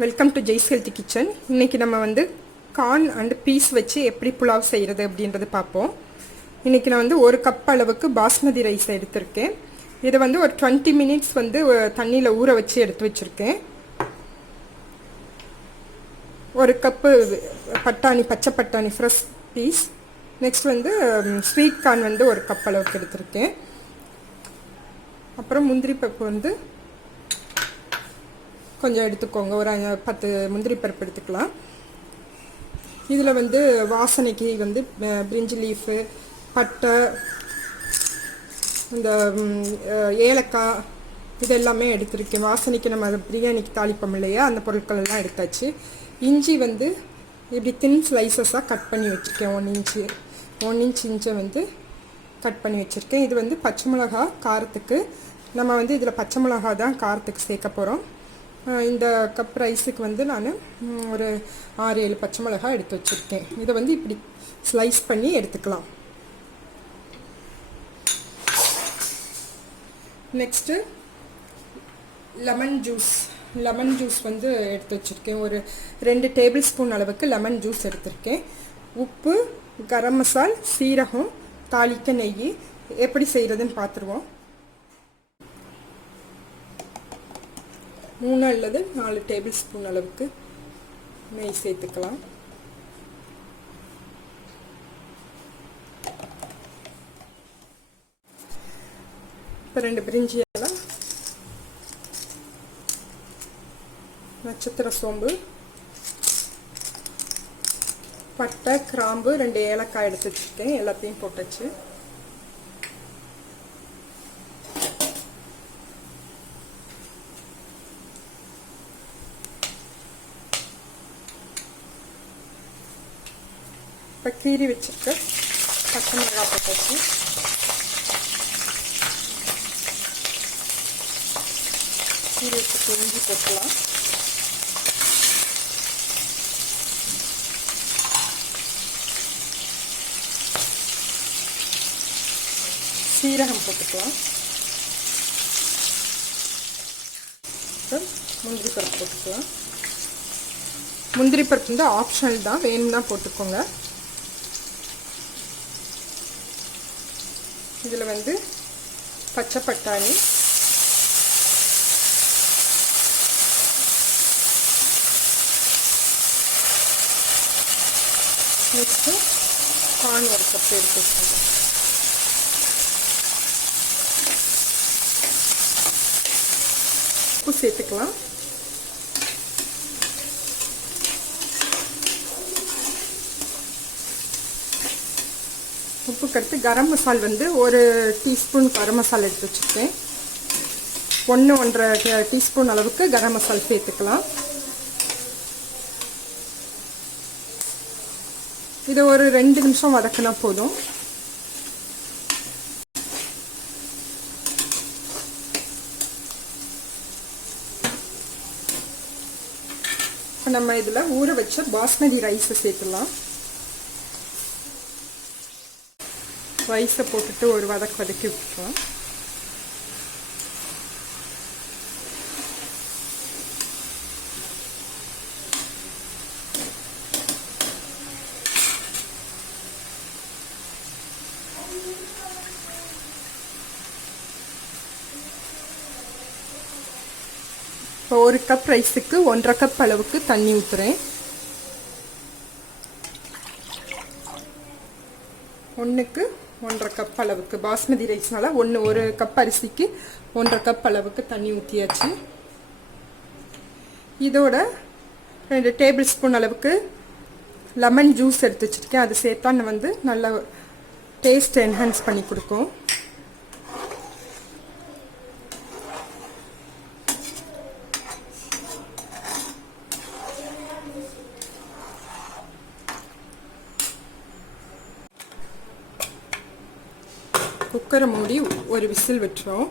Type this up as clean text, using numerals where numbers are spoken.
Welcome to Jai's healthy kitchen. இன்றைக்கி நம்ம வந்து கார்ன் அண்ட் பீஸ் வச்சு எப்படி புலாவ் செய்கிறது அப்படின்றது பார்ப்போம். இன்றைக்கி நான் வந்து ஒரு கப் அளவுக்கு பாஸ்மதி ரைஸ் எடுத்திருக்கேன். இதை வந்து ஒரு 20 மினிட்ஸ் வந்து தண்ணியில் ஊற வச்சு எடுத்து வச்சுருக்கேன். ஒரு கப்பு பட்டாணி, பச்சை பட்டாணி ஃப்ரெஷ் பீஸ். நெக்ஸ்ட் வந்து ஸ்வீட் கார்ன் வந்து ஒரு கப் அளவுக்கு எடுத்திருக்கேன். அப்புறம் முந்திரி பருப்பு வந்து கொஞ்சம் எடுத்துக்கோங்க, ஒரு 10 முந்திரி பருப்பு எடுத்துக்கலாம். இதில் வந்து வாசனைக்கு வந்து பிரிஞ்சி லீஃபு, பட்டை, இந்த ஏலக்காய் இதெல்லாமே எடுத்துருக்கேன். வாசனைக்கு நம்ம பிரியாணிக்கு தாளிப்போம் இல்லையா, அந்த பொருட்கள் எல்லாம் எடுத்தாச்சு. இஞ்சி வந்து இப்படி தின் ஸ்லைசஸாக கட் பண்ணி வச்சுருக்கேன். 1 இன்ச் இஞ்சை வந்து கட் பண்ணி வச்சுருக்கேன். இது வந்து பச்சை மிளகா காரத்துக்கு. நம்ம வந்து இதில் பச்சை மிளகா தான் காரத்துக்கு சேர்க்க போகிறோம். இந்த கப் ரைஸுக்கு வந்து நான் ஒரு 6-7 பச்சை மிளகா எடுத்து வச்சுருக்கேன். இதை வந்து இப்படி ஸ்லைஸ் பண்ணி எடுத்துக்கலாம். நெக்ஸ்ட்டு லெமன் ஜூஸ் வந்து எடுத்து வச்சுருக்கேன். ஒரு 2 டேபிள் ஸ்பூன் அளவுக்கு லெமன் ஜூஸ் எடுத்திருக்கேன். உப்பு, கரம் மசால், சீரகம், தாளிக்க நெய். எப்படி செய்கிறதுன்னு பார்த்துருவோம். 3 அல்லது 4 டேபிள் ஸ்பூன் அளவுக்கு நெய் சேர்த்துக்கலாம். இப்போ 2 பிரிஞ்சி இலை, நட்சத்திர சோம்பு, பட்டை, கிராம்பு, 2 ஏலக்காய் எடுத்து வச்சுருக்கேன். எல்லாத்தையும் போட்டாச்சு. இப்போ கீரி வச்சுருக்க பச்சை மிளகாய் போட்டாச்சு. கீரி வச்சுட்டு இஞ்சி போட்டுக்கலாம். சீரகம் போட்டுக்கலாம். முந்திரி பருப்பு போட்டுக்கலாம். முந்திரி பருப்பு வந்து ஆப்ஷனல் தான், வேணும்னா போட்டுக்கோங்க. இதில் வந்து பச்சை பட்டாணி, நெக்ஸ்ட்டு கார்ன் ஒரு கப் எடுத்து வச்சுக்கோங்க. உப்பு சேர்த்துக்கலாம். உப்புக்கு அடுத்து கரம் மசால் வந்து ஒரு டீஸ்பூன் கரம் மசாலா எடுத்து வச்சுருக்கேன். 1-1.5 டீஸ்பூன் அளவுக்கு கரம் மசால் சேர்த்துக்கலாம். இதை ஒரு 2 நிமிஷம் வதக்கினா போதும். இப்போ நம்ம இதில் ஊற வச்ச பாஸ்மதி ரைஸை சேர்த்துலாம். ரைஸை போட்டுட்டு ஒரு வதக்கி விட்டுருவோம். இப்போ ஒரு கப் ரைஸுக்கு 1.5 கப் அளவுக்கு தண்ணி ஊற்றுறேன். 1.5 கப் அளவுக்கு பாஸ்மதி ரைஸ்னால ஒரு கப் அரிசிக்கு 1.5 கப் அளவுக்கு தண்ணி ஊற்றியாச்சு. இதோட 2 டேபிள் ஸ்பூன் அளவுக்கு லெமன் ஜூஸ் எடுத்து வச்சுருக்கேன். அது சேர்த்தா வந்து நல்ல டேஸ்ட் என்ஹான்ஸ் பண்ணி கொடுக்கும். குக்கரை மூடி ஒரு விசில் விட்டுரும்.